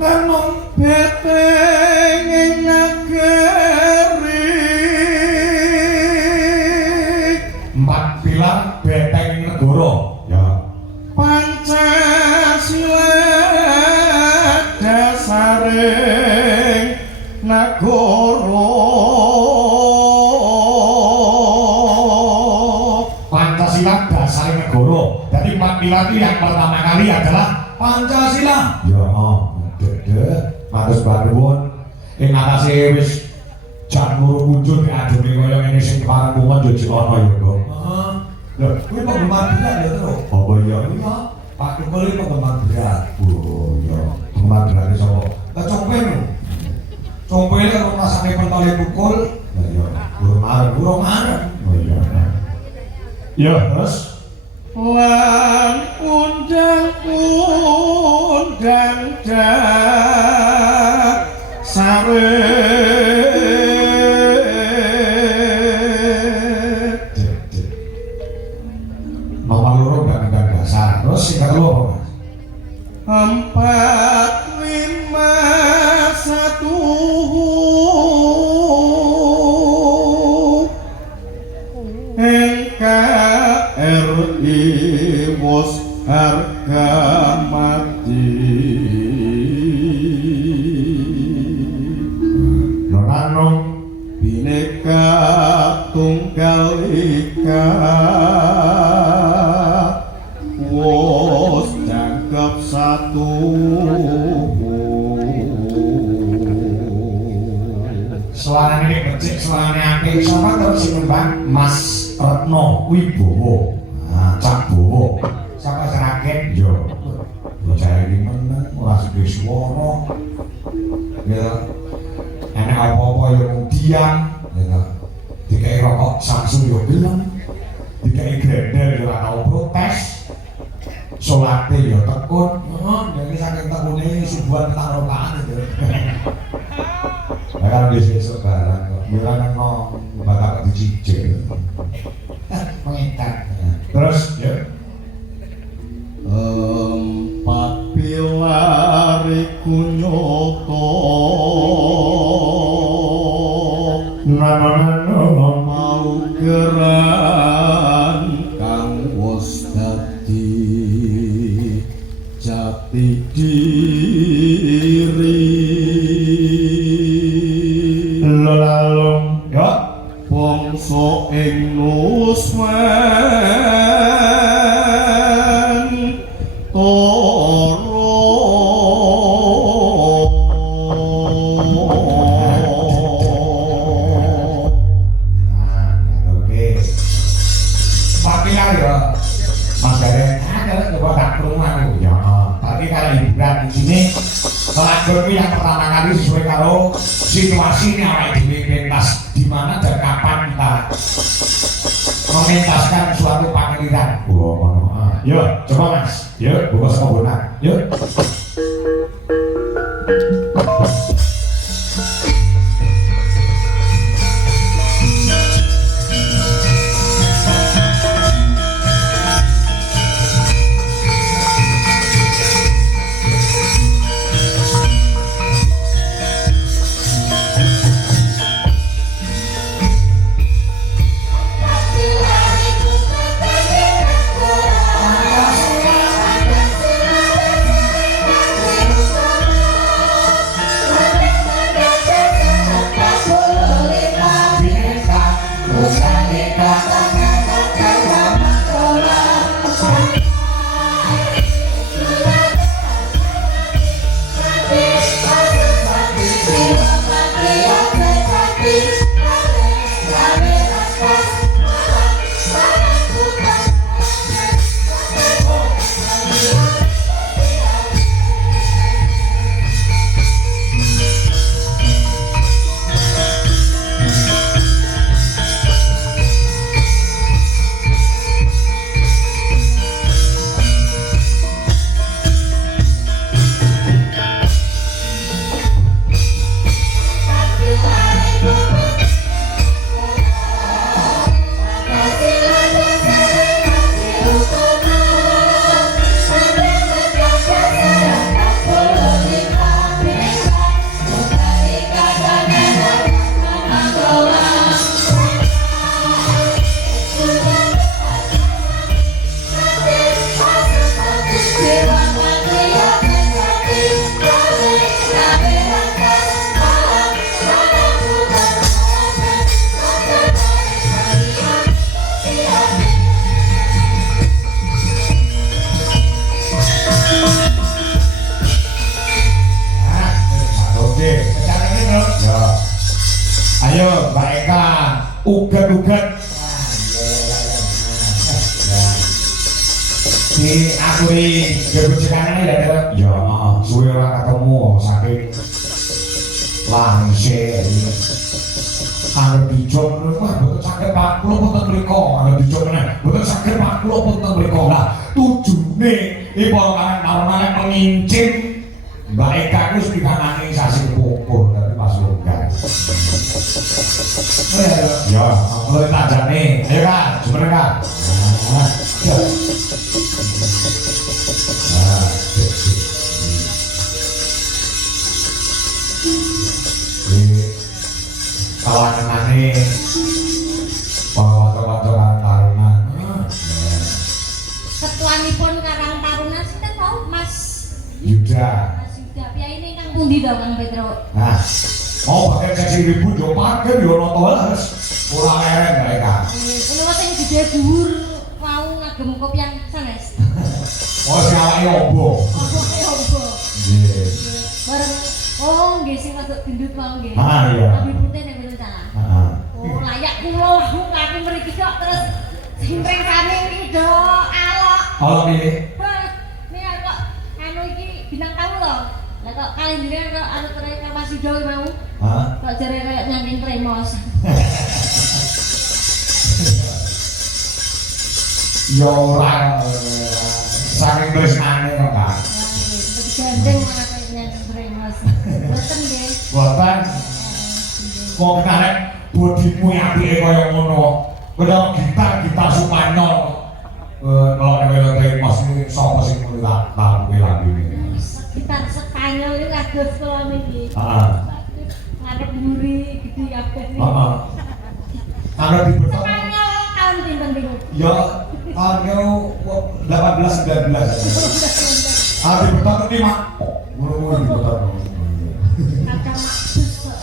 namung beteng ing negeri empat pilar beteng ing negara ya Pancasila dasaring negara Pancasila dasaring negara jadi empat pilar itu yang pertama kali adalah Pancasila ya Matus Bandung ing atase wis janur muncul diadune kaya ngene sing parang kuwon yo ana ya kok. Heeh. Lho, kuwi penggemar berat ya, Tru? Apa iya? Iya. Pak Tukul iki penggemar berat. Oh, iya. Penggemar berat sapa? Lah Compeng. Compeng karo rasane pentole tukul. Lah iya. Burung arep. Oh iya. Ya, terus lan undang-undang nomor loro undang-undang dasar. Terus sing kedua apa, Mas? 451 NKRI wos harga mati Nonanong Bhinneka Tunggal Ika wos jangkep satu Selaran ini becik, selarannya akeh sama terus sing nembang Mas Retno Wibowo. Nah, Cak Bowo. Sapa seraken yo. Bocah iki meneng ora sing swara. Ya. Enek apa-apa yo mung diam, ya. Dikai rokok Samsung yo gelem. Dikai grendel yo ora tau protes. Salate yo tekun. Heeh, dene saking tekune subuhan petang rokaan itu. Nah, kalau besok barang kok, bilang nong bakal dicicil, mengikat. Terus, ya. Empat pilar iku nyata mau geran kang wis dadi jati diri Lalalung, ya. bangsa ing nuswan toro Oke. Papilar ya, Mas Gareng. Coba tak perumahan ya. Tapi kalau hiburan di sini, lagu yang pertama kali sesuai karo situasinya awake dhewe pentas di mana dan kapan kita mementaskan suatu panggilan. Oh, yuk, coba Mas. Yuk, buka sabonan. Yuk. Pancasila uget-uget. Di akuri gegojekanane ya Dek. Ya, suwe ora ketemu saking langsir. Kalau dijok wah boten saged Pak kula boten mriko, kalau dijok meneh boten saged Pak kula boten mriko. Lah tujune iki para kalian mengincing Mbak Eka wis pikanane sasi pupur tapi pas longgar. Ya, mulai tajane. Ayo Kak, jemene Kak. Ya. Kawanane pawato-wato Taruna. Ketuanipun Karang Taruna sinten mau Mas Yuda. Mas Yuda piyaine kang pundi to Kang Petro? Nah, mau pakai sesi ribut yo parkir yo ono toles. Ora lereng bae Kak. Kulo sing gede dhuwur mau ngagem kopian sanes. Oh, sing awake obo. Opo? Nggih. Bareng oh nggih sing wedok gendut mau nggih. Ah, iya. Tapi putih nek mboten salah. Heeh. Oh layak kula lagi mriki kok terus sing ringkane iki do alok. Halo pilih. Nih kok anu iki bintang tamu to. Lah kok kalendire kok anu tere Mas Yuda mau. Hah? Kok jare kayak nyangking tremos. Yo ora saking tresnane kok Kak. Gandeng malah kayak nyangking tremos. Boten nggih. Boten. Kok karek bodimu apike kaya ngono. Kaya gitar Spanyol. Kalau nek tremos iki sapa sing muni tak kuwi lambene. Gitar Spanyol iki kados kula niki. Heeh. Ngarep mburi gede kabeh niki. Heeh. Ana dibetok. Spanyol tahun pinten niku? Ya tahun 18 19. Ada dibetok iki Mak. Ngono dibetok. Kacang makbus kok.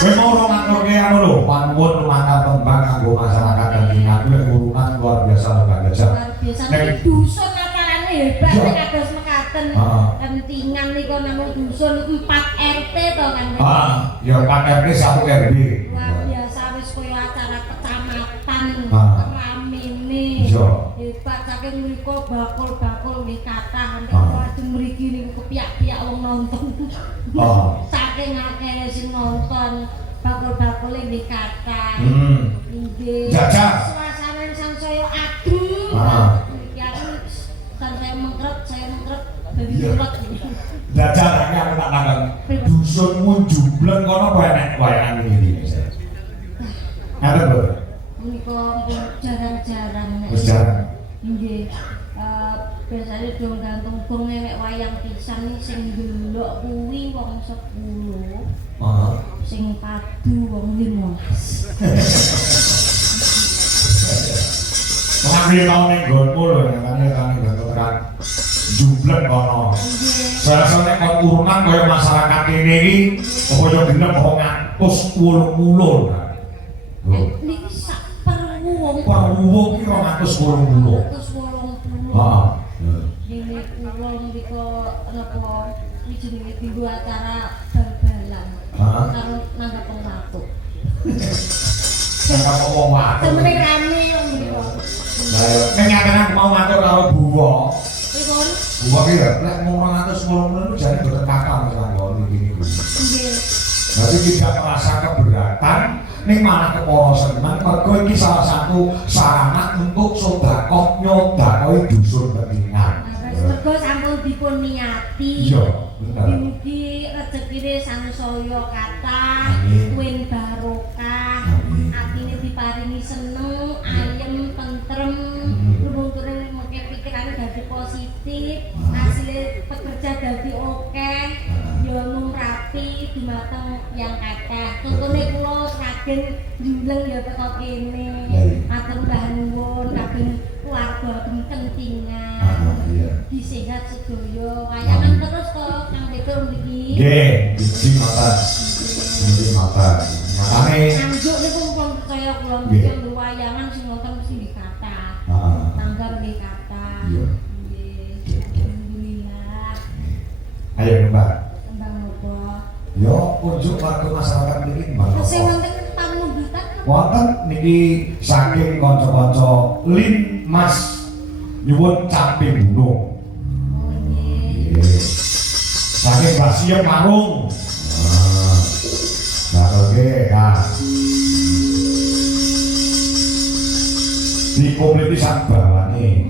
Kowe mau ngaturke anu lho, panuwun lumantar tembang kanggo masyarakat dan ingat lek urunan luar biasa Mbak Gajah. Luar biasa niki dusun acarane hebat Ya. nek kados mekaten. Heeh. Pentingan niku namung dusun 4 RT to kan. Ah, ya Pak RT 1 RW. Luar biasa wis koyo acara kecamatan Ah. ramene. Iya. Hebat saking mriku bakul-bakul nggih kathah nek Ah. lajeng mriki niku kepiak-piak wong nonton. Ah. Saking akeh sing nonton bakul-bakul nggih kathah. Nggih. Jajah. Suasana sansaya adem. Ah. Iki aku saya mengkrep dari Iya. tempat. Dajarane aku tak nangkep. Dusunmu jumbleng kono apa enek wayangan iki. Ada lho. Menika pun jarang-jarang nek. Wis jarang. Nggih. Biasanya dong gantung bong nek wayang pisan sing ndelok kuwi wong 10, Heeh. sing padu wong 15. Mengambil tahun yang gonmu lho, katanya kami bantu tekan jumbleng kono. Nggih. Saya rasa nek kon urunan kaya masyarakat ini iki apa yo genep kok ngatus 80. Niki sak perwu wong Perwuwung iki 280. 180. Heeh. Dene kula mriko napa iki jenenge dinggo acara bal-balan. Hah? Karo nanggap pematu. Sampai kok wong wae. Temene rame wong mriko. Lah yo ning ngatenan mau matur karo buwa. Pripun? Buwa ki lek mau 280 jane boten kakak Mas Anggo iki. Nggih. Berarti tidak merasa keberatan, ning malah keporo seneng mergo iki salah satu sarana untuk sedekah nyodakoi dusun Beningan. Mergo sampun dipun niati. Iya, bener. Mugi rezekine sansaya kathah, Amin. kuwin barokah, Amin. atine diparingi seneng, ayem, tentrem, lumung-lumung mengke pikirane dadi positif, hasilé pekerja dadi akeh, ya numrapi dumateng yang kathah. Contone kula sagen njuleng ya teko kene. Matur mbah nuwun kagem keluarga kentingan. Iya. Disehat sedaya wayangan terus kok Kang Betul mriki. Nggih, biji mata. Biji mata. Makane Nganjuk niku pun percaya kula Nggih. mriki wayangan sing wonten mesti dikathah. Heeh. Tanggal nggih kathah. Iya. Nggih. Alhamdulillah. Ayo Mbak. Tembang napa? Yo unjuk warga masyarakat ini Mbak. Sing wonten wonten niki saking kanca-kanca Lin Mas nyuwun caping gunung. Saking Basiem Marung. Nah, oke, Kak. Dikompleti sak bawane.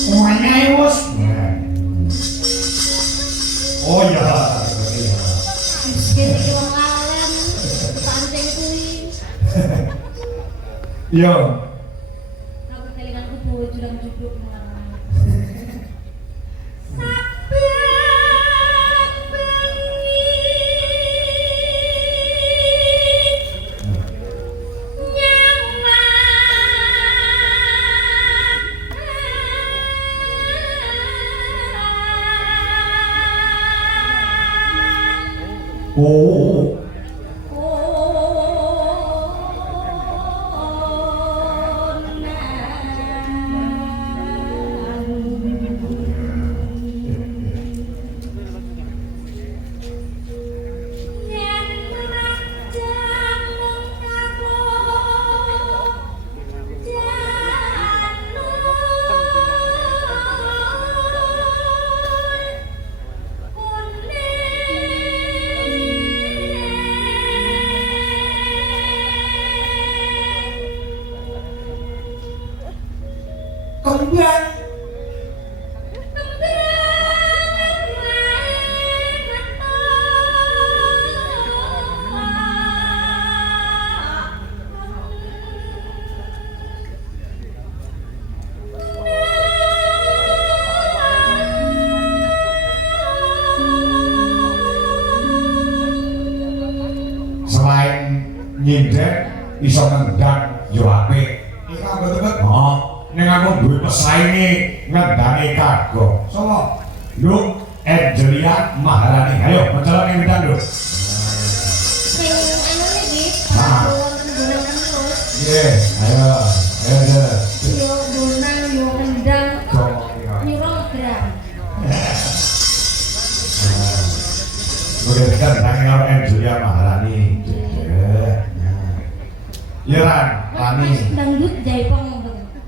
Semuanya wis. Oh iya. Miskin iki wong lalem, pancing kuwi. Yo. Aku kelingan kudu jurang juduk malah. Oh. Kembang. Selain nyindek, iso ngendang yo apik. Iki betul-betul. Oh. Ning aku duwe pesainge ngendane kagok. Sapa? Yuk, Angelia Maharani. Ayo, mencelok ning ngendang, Lho. Sing anu iki, Ah. wonten gunung terus. Iya, ayo. Ayo. Yo gunung yo kendang. Nyuruh gram. Oke, kan nang karo Angelia Maharani. Iya, Ran, Rani. Dangdut Jaipong.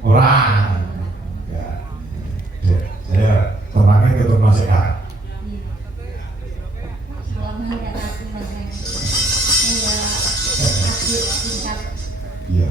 Orang. Ya. Saya tempatnya ketemu Mas Eka. Salam hangat hati Mas Eka. Enggak asik singkat. Iya.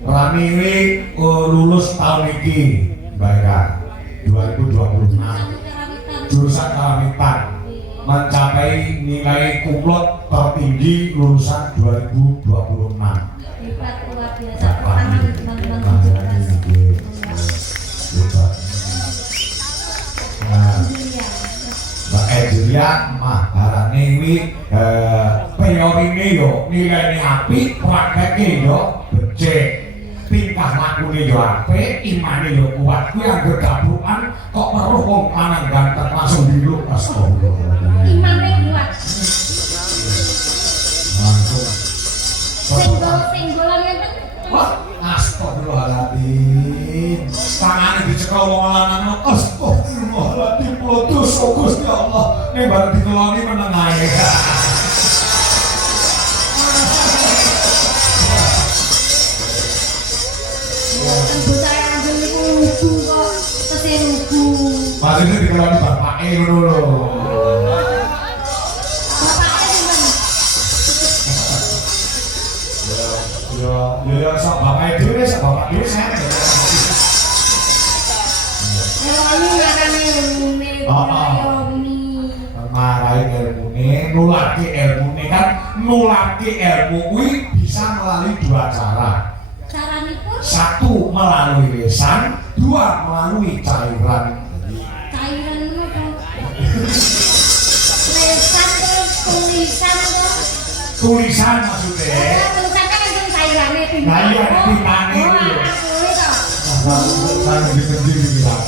Rani ini lulus tahun ini, Mbak 2026. Jurusan Kalamitan mencapai nilai kumlot tertinggi lulusan 2026. Hebat luar biasa. Tangan teman-teman jelas. Hebat. Nah, Iya. Mbak Ejelia Maharani ini teorine yo nilainya apik, prakteknya yo becik. Tingkah lakune yo apik, imane yo kuat. Kuwi anggere gabungan kok weruh wong lanang ganteng langsung diluk astagfirullah. Imane kuat. Langsung. Senggol-senggolan ngeten. Wah, astagfirullahaladzim. Tangane dicekel wong lanang astagfirullahaladzim. Dosa Gusti Allah. Nek bareng dikeloni meneng ae. Bocah langsung niku lugu kok, tesih lugu. Maksudnya dikeloni bapake ngono lho. Bapake sinten? Ya sok bapake dhewe, sok bapak dhewe saya. Eloni ngarane ilmune, ayomi. Marai ilmune, nulake ilmune kan nulake ilmu kuwi bisa melalui dua cara. Caranipun Satu melalui lisan, dua melalui cairan. cairan nopo? Lesan terus tulisan terus. Tulisan maksudnya. Tulisan kan langsung cairane Nah, iya, timbangane Oh, itu. anak kuwi to. Saya lebih penting bilang.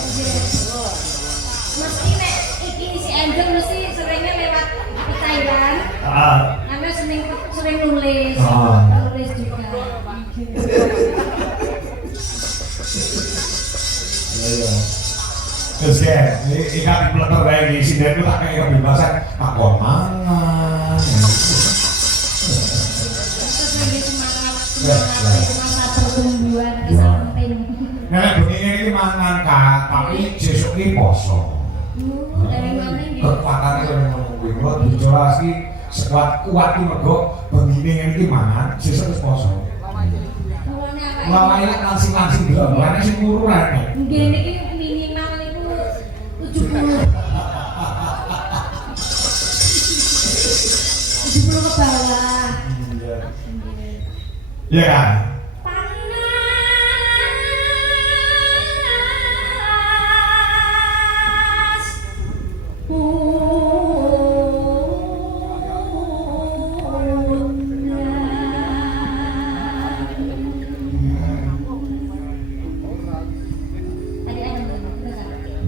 Karena sering nulis. Oh. Nulis juga. Iya. Terus ya, ikan dipeleter kayak di sini itu tak kayak kebebasan takon mangan. Terus lagi semangat masa pertumbuhan kesamping. Nenek begini ini mangan kak, tapi sesuk ini poso. Dari mana ini? Kekuatannya kalau menunggu itu dijelas ini sekuat kuat itu mergo begini ini mangan sesuk ini poso. Mulanya apa? Mulanya langsing-langsing dulu, mulanya sih kururan nih. Mungkin ini minimal itu 70. 70 ke bawah. Iya kan?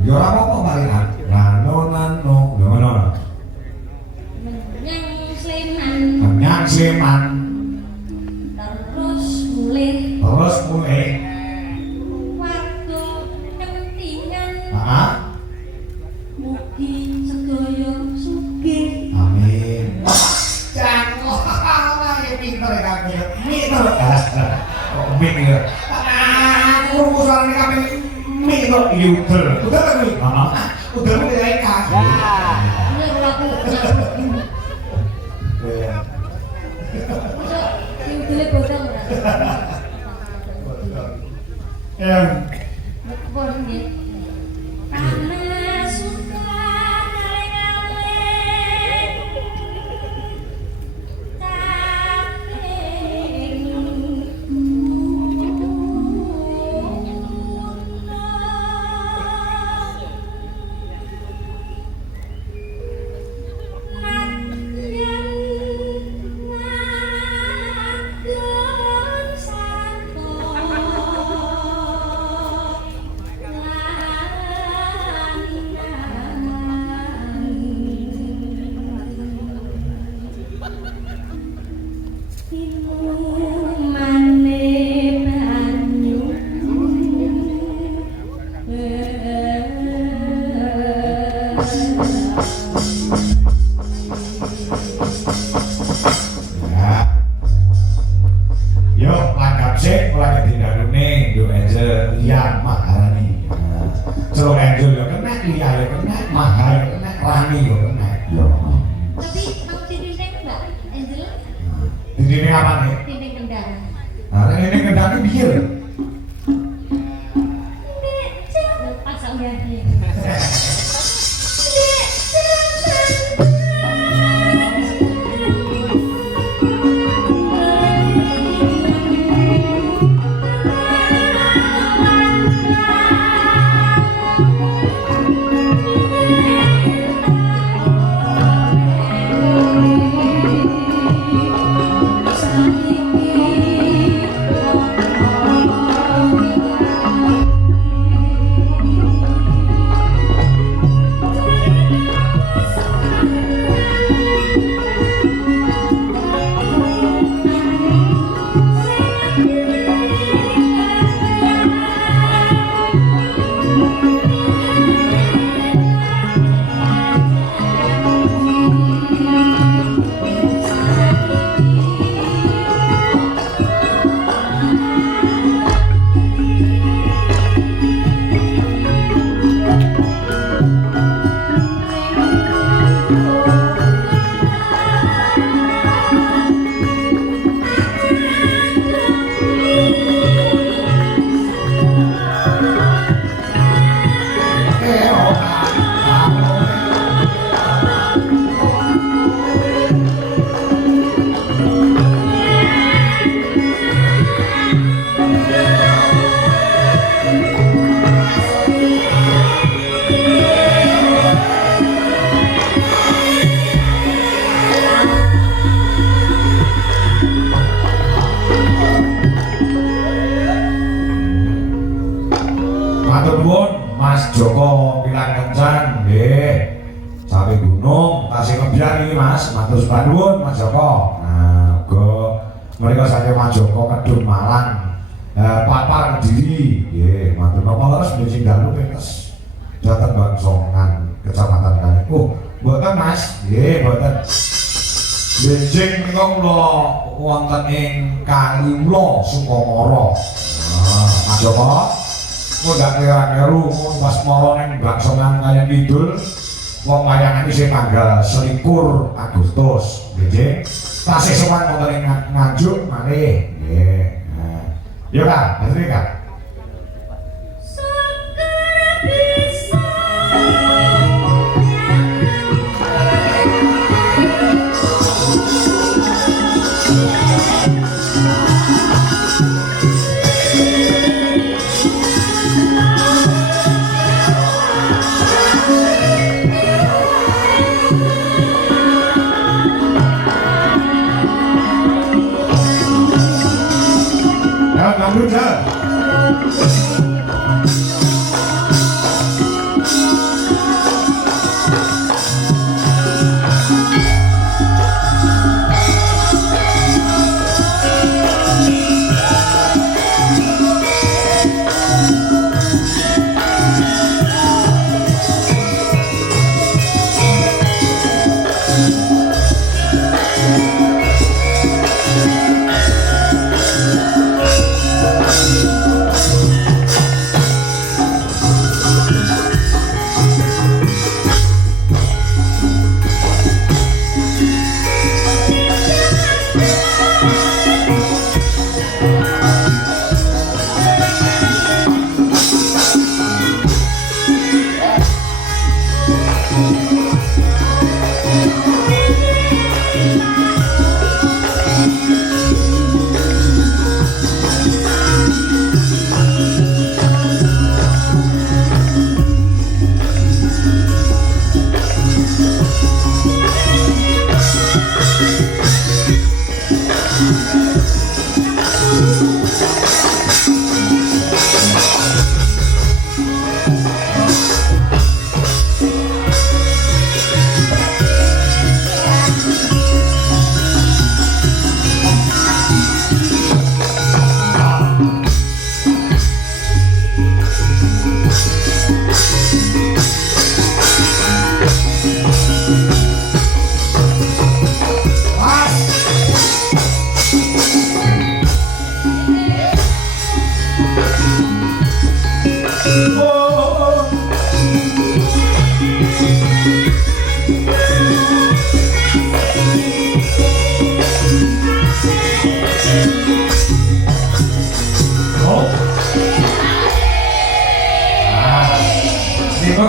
Ya ora apa-apa marian. Nano. Menyang Sleman. Terus mulai waktu kentingan Heeh. mugi sedaya sugih. Amin. Jangan ya pinter ya kami. Pinter. Pinter. Urusan ini kami pinter. Udah kan nih? Udah mulai ikan. Ini berlaku. Ini bodong. Ya. Pun nggih. Karena suka kaleng-kaleng matur nuwun Mas Joko. Nah, uga mereka saking Mas Joko Kedung Malang. Papar Kediri, nggih, matur napa leres benjing dalu pentes. Dhateng Bangsongan, Kecamatan Kali. Mboten Mas, nggih, mboten. Benjing menika kula wonten ing Kalimlo Sukamara. Nah, Mas Joko ndak kira-kira pas mara ning Bangsongan Kali Kidul. Wong wayangan isih tanggal 21 Agustus, nggih. Tasih sowan wonten ing Nganjuk malih, nggih. Yo Kak, bener Kak. Luda.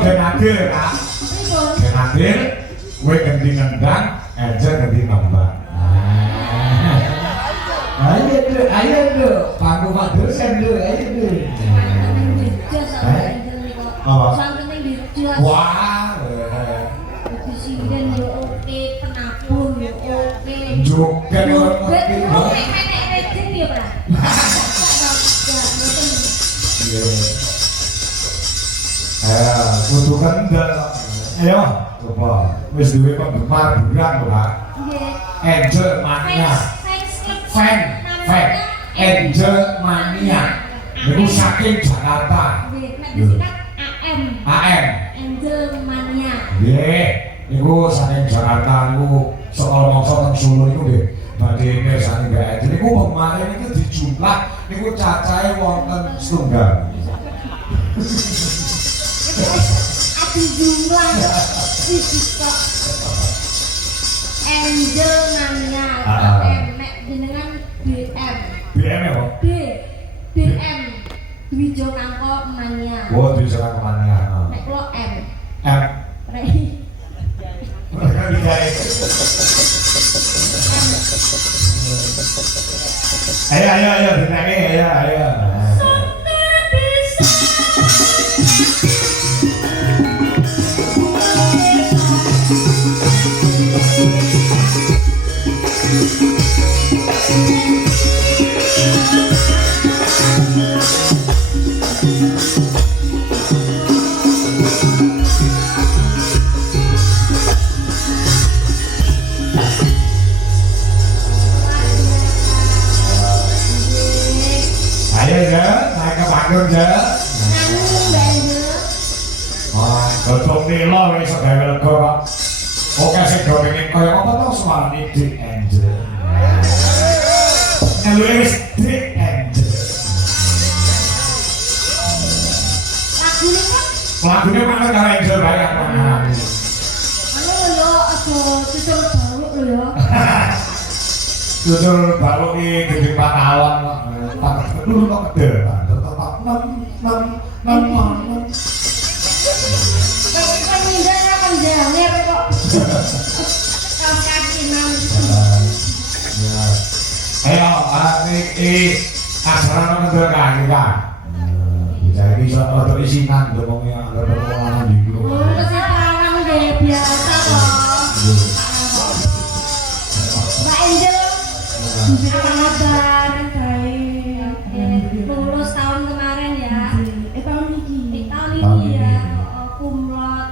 Genadil Kak. Genadil, gue ganti ngendang, Angel ganti nembak. Ayo dulu, panggung Pak dosen dulu, ayo dulu. Wah, presiden yo oke, penabur yo oke. joget orang ngerti. Menek legend ya, Pak. Kudu kendel. Ayo, coba. Wis duwe penggemar bulan lho, Pak. Nggih. Angel Mania. Fan. Angel Mania. Niku saking Jakarta. Nggih, nek AM. AM. Angel Mania. Nggih, niku saking Jakarta niku sekolah mangsa teng Solo niku nggih. Badhe mirsani Mbak Angel niku kemarin niku dijumlah niku cacahe wonten setunggal. Adi jumlah siji kok. Angel Mania. Nek jenengan BM. BM ya, Pak? BM. Dwijo Nangko Mania. Oh, Dwijo Nangko Mania. Nek kula M. M. Rei. Mereka digawe. Ayo, dinake, ayo. Agung ja. Anu Mbak Angel. Oh, godhong nila wis gawe lega kok. Oke sing do pengen kaya apa to suarane Dik Angel. Nyaluwe wis Dik Angel. Lagune kan Lagune mana karo Angel bae apa. anu lho aja cucul baluk lho ya. Jujur baluk iki gede pakawan kok. Tak dulu kok kedel. Tetep nem. Kan mindara kan janger kok. Kaos kaki nang. Ayo, iki acara ngendel kaki kan. Bisa bisa untuk isinan ngomongnya ada pertemuan di grup. Oh, sekarang udah biasa kok. Mbak Angel, apa kabar? Baik. Lulus tahun kemarin ya. Tahun ini. Tahun ini ya. Kumlot.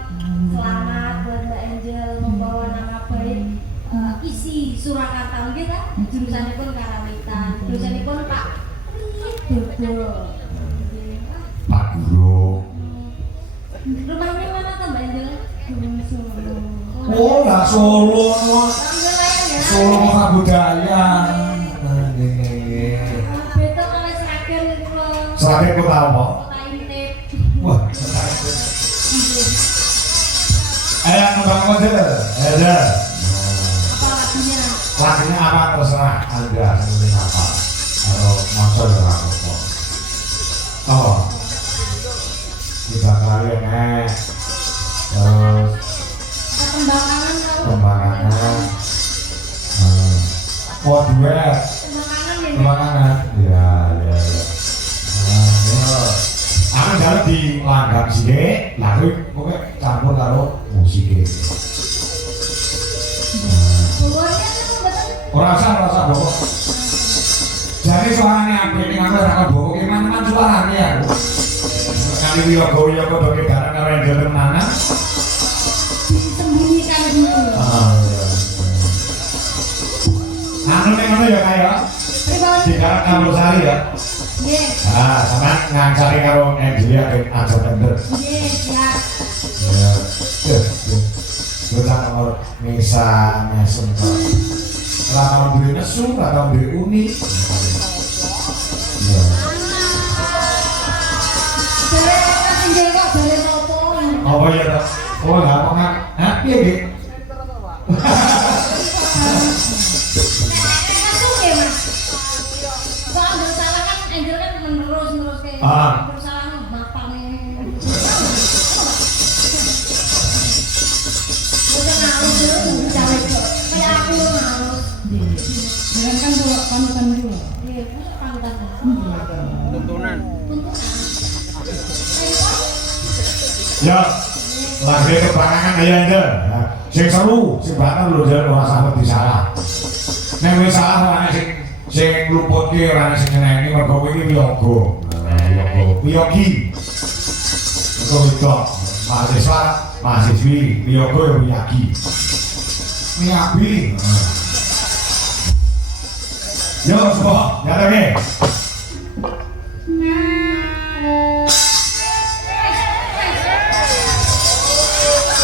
Selamat buat Mbak Angel membawa nama baik. Isi Surakarta kita. Jurusannya pun karawitan. Jurusannya pun Pak Dodo. Pak Guru. Rumahnya mana tuh Mbak Angel? Solo. Oh, lah Solo. Alhamdulillah ya. Solo kota budaya. Betul kalau Sragen itu loh. Seragen kota apa? Kota Intip. Wah. Ayo nembang model. Ada. Apa lagunya? Lagunya apa terserah Anda sebutin apa. Atau maca ora apa. Oh. Tidak kalian terus Kembangan tahu. kembangan. Oh duet. Kembangan ya. Kembangan. Ya. Aku jalan di langgam sini, lalu pokoknya campur karo musik. Bawahnya tuh betul. Rasa bokok. Jadi suaranya apa ini aku rasa bokok gimana suaranya ya? Kali Wiyogo doke barang karo yang jalan mana? Disembunyikan dulu. Anu nih mana ya kayak? Pribadi. Di garang kamu sari ya? Nggih. Ah, sama ngancari karo Angelia ke aja tender. Nggih, siap. Ya, kita nomor Nisa Mesem kok. Ora tau duwe nesu, ora tau duwe uni. Ya. Jare Mas Angel kok jare sopo? Apa ya ta? Oh, lah kok nggak? Hah, piye iki? Langsung ya Mas. Kok ambil salah kan Angel kan menerus kayak Ah. ambil salah bapaknya. Udah ngalus dulu jare kok. Kayak aku ngalus. Jangan kan dulu panutan dulu. Iya, panutan. Tuntunan. Tuntunan. Ya, lagi kebarangan aja aja. Sing seru, sing bakal lho jalan ora sampe disalah. Nek wis salah ora sing luput ki ora sing nyenengi mergo kowe iki wiyoga. Wiyogi. Itu itu mahasiswi wiyoga ya wiyagi. Miyabi. Yo, semua, ya lagi.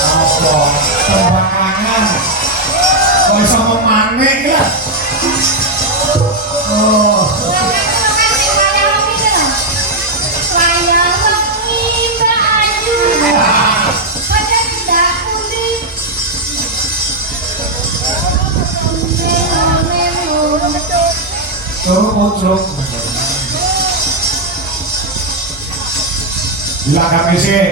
Apa? Tembakangan. Kok iso memanik ya? Oh. Curug muncul. Bilang kami sih.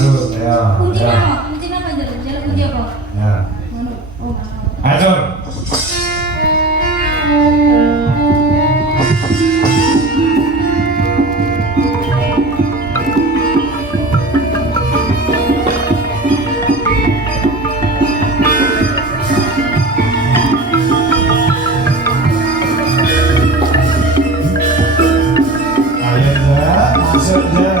Dulu, ya. Kunci apa? Kunci apa jalan? Jalan kunci apa? Ya. Mana? Oh, mana? Ayo. Masuk ya.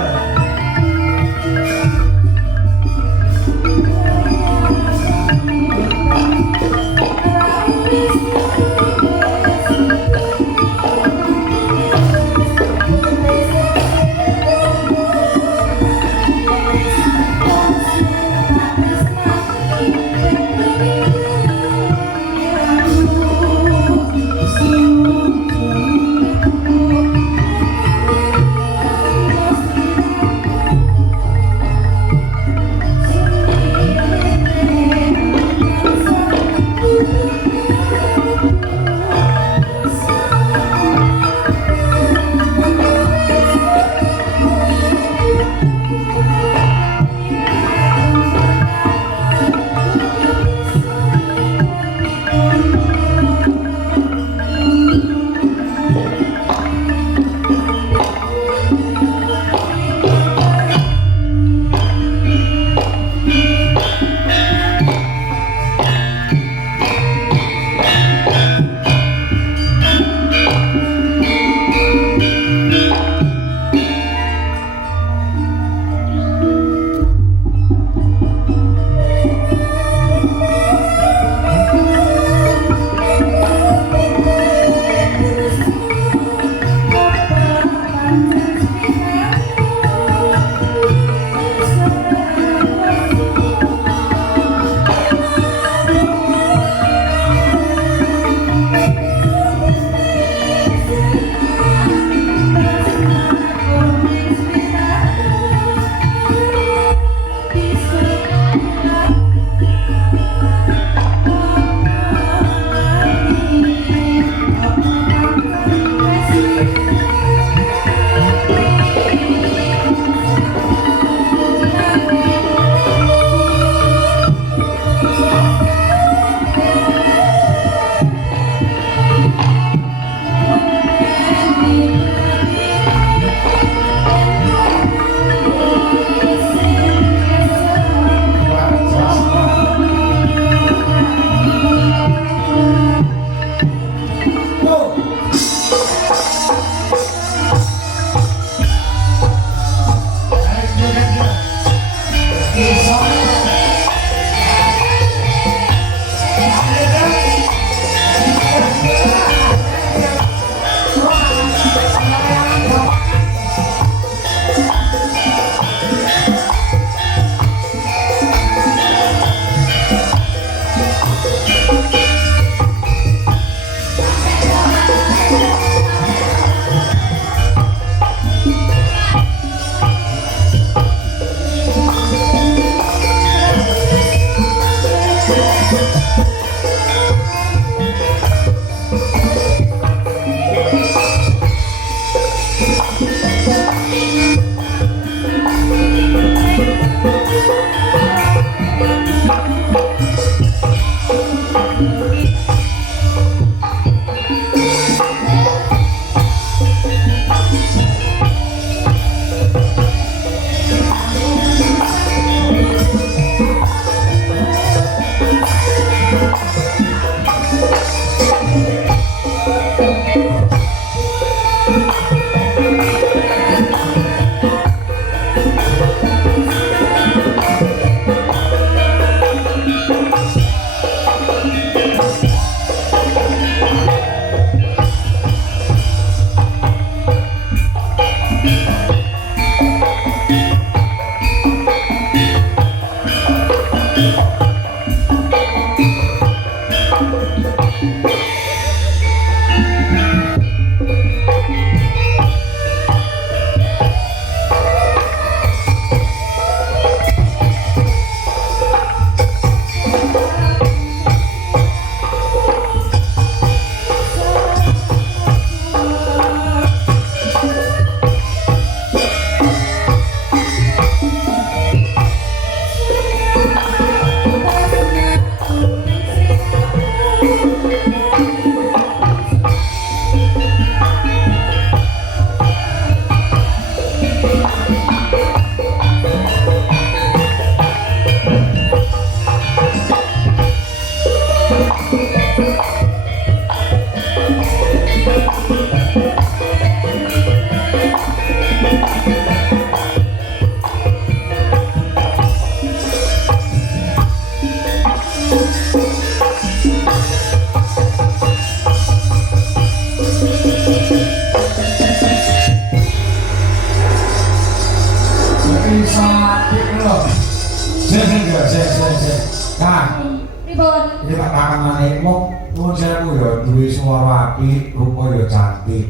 swara apik, rupa ya cantik.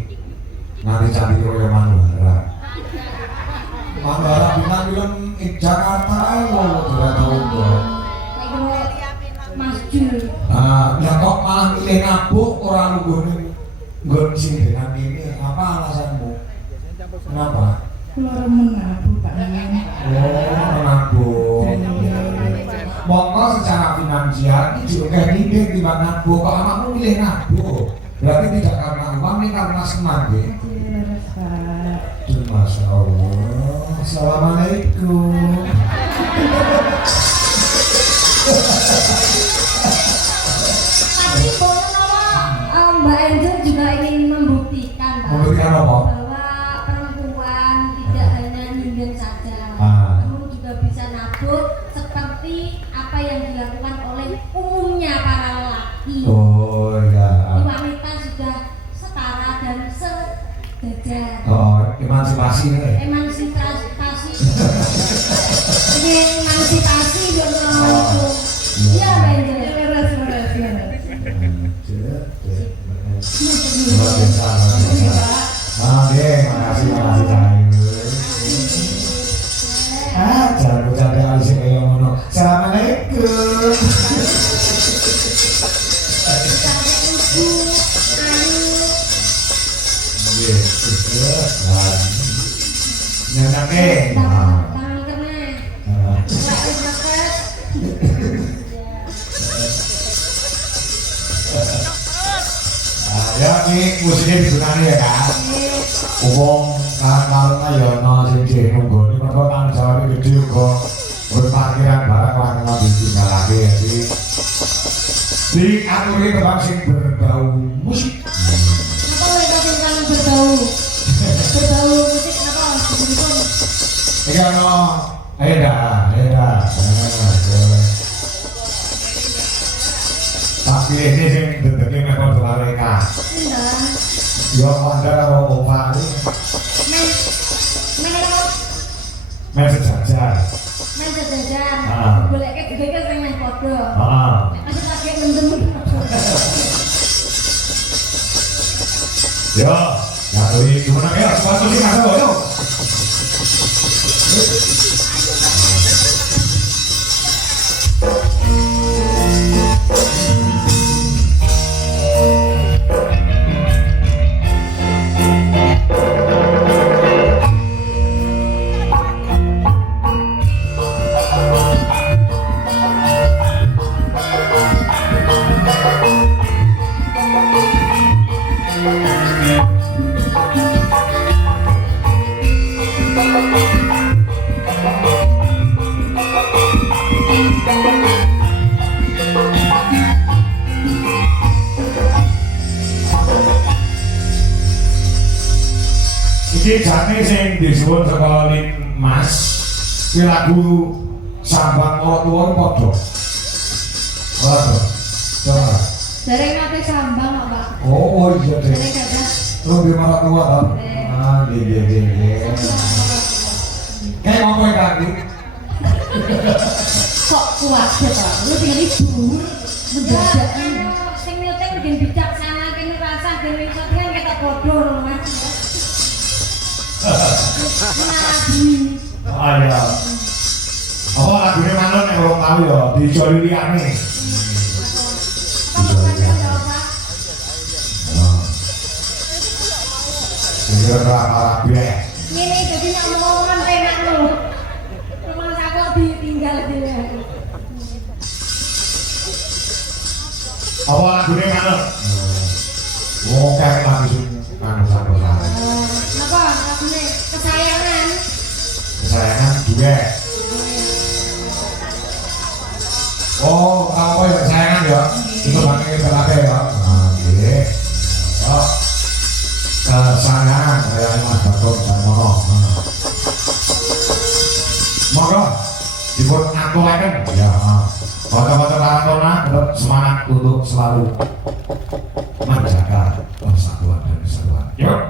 Nganti cantik kaya Manwara. Manwara bintang film Jakarta ae lho dora-dora. Mas Jul. Ya kok malah milih nabuk ora nunggone nggon sing dengan ini. Apa alasanmu? Kenapa? Kula remen abu Pak. Oh, nabuk. Monggo secara finansial ini juga ide di mana nabuk. Kok anakmu milih nabuk? Berarti tidak karena uang, ini karena senang ya? Leres Pak. Masya Allah. Assalamualaikum. Tapi bahwa Mbak Angel juga ingin membuktikan Pak, Membuktikan apa? bahwa perempuan tidak hanya nyindir saja, namun juga bisa nabuk seperti apa yang dilakukan oleh umumnya para lelaki. Oh Di ya. wanita sudah setara dan sejajar. Oh, emansipasi nih. Emansipasi. Ini emansipasi itu. Iya Mbak Angel. Leres. Luar biasa, luar biasa. Oke, makasih Cahayu. Jangan bercanda kali sih kayak ngono. Assalamualaikum. Nyanyi. Tangan kena. Lek deket. Ya ini musiknya digunani ya kan. Umum karena ya no sing nunggu ini mereka tanggung jawabnya gede juga berparkiran barang orang ditinggal lagi jadi diaturi tentang sing berbau musik. Kenapa mereka tinggal berbau? Berbau musik kenapa? Sebelum Ini ono Eda. Tapi ini sing dedeki memang mereka. enggak. Yo Anda karo Opa ini Men apa? main sejajar. Men sejajar. Ah. Boleh kayak gede kan main podo. Masih pakai mendem. Yo, ya ini gimana ya? Sepatu sih nggak yo. Iki jane sing disuwun saka Lin Mas. Ki lagu Sambang Ora Tuwa padha. Waduh. Coba. Dari mati sambang kok Pak. Oh iya deh. Dari gajah. Lebih Ora Tuwa ta? Iya. Kayak ngomong kaki. Kok kuat ya Pak? Lu tinggal libur. Mendadak. Sing nyuting mungkin bijaksana kene rasa kene iso kan ketok bodoh lho Mas. Nabi. Iya. Apa lagune manut nek ora tau ya dijoli liyane. Apa apa? Iya rapi. Ini jadi ngomong enak lho. Rumah aku ditinggal dia. Apa lagune manut? Wong kae lagi sing anu sapa-sapa. Apa lagune kesayangan? Kesayangan juga. Oh, apa ya kesayangan ya? Itu pakai terlake ya. Oke. Oh. Kesayangan kayak Mas Batok dan Mono. Monggo dipun aturaken ya. Foto-foto Kartona tetap semangat untuk selalu menjaga persatuan dan kesatuan. Yuk.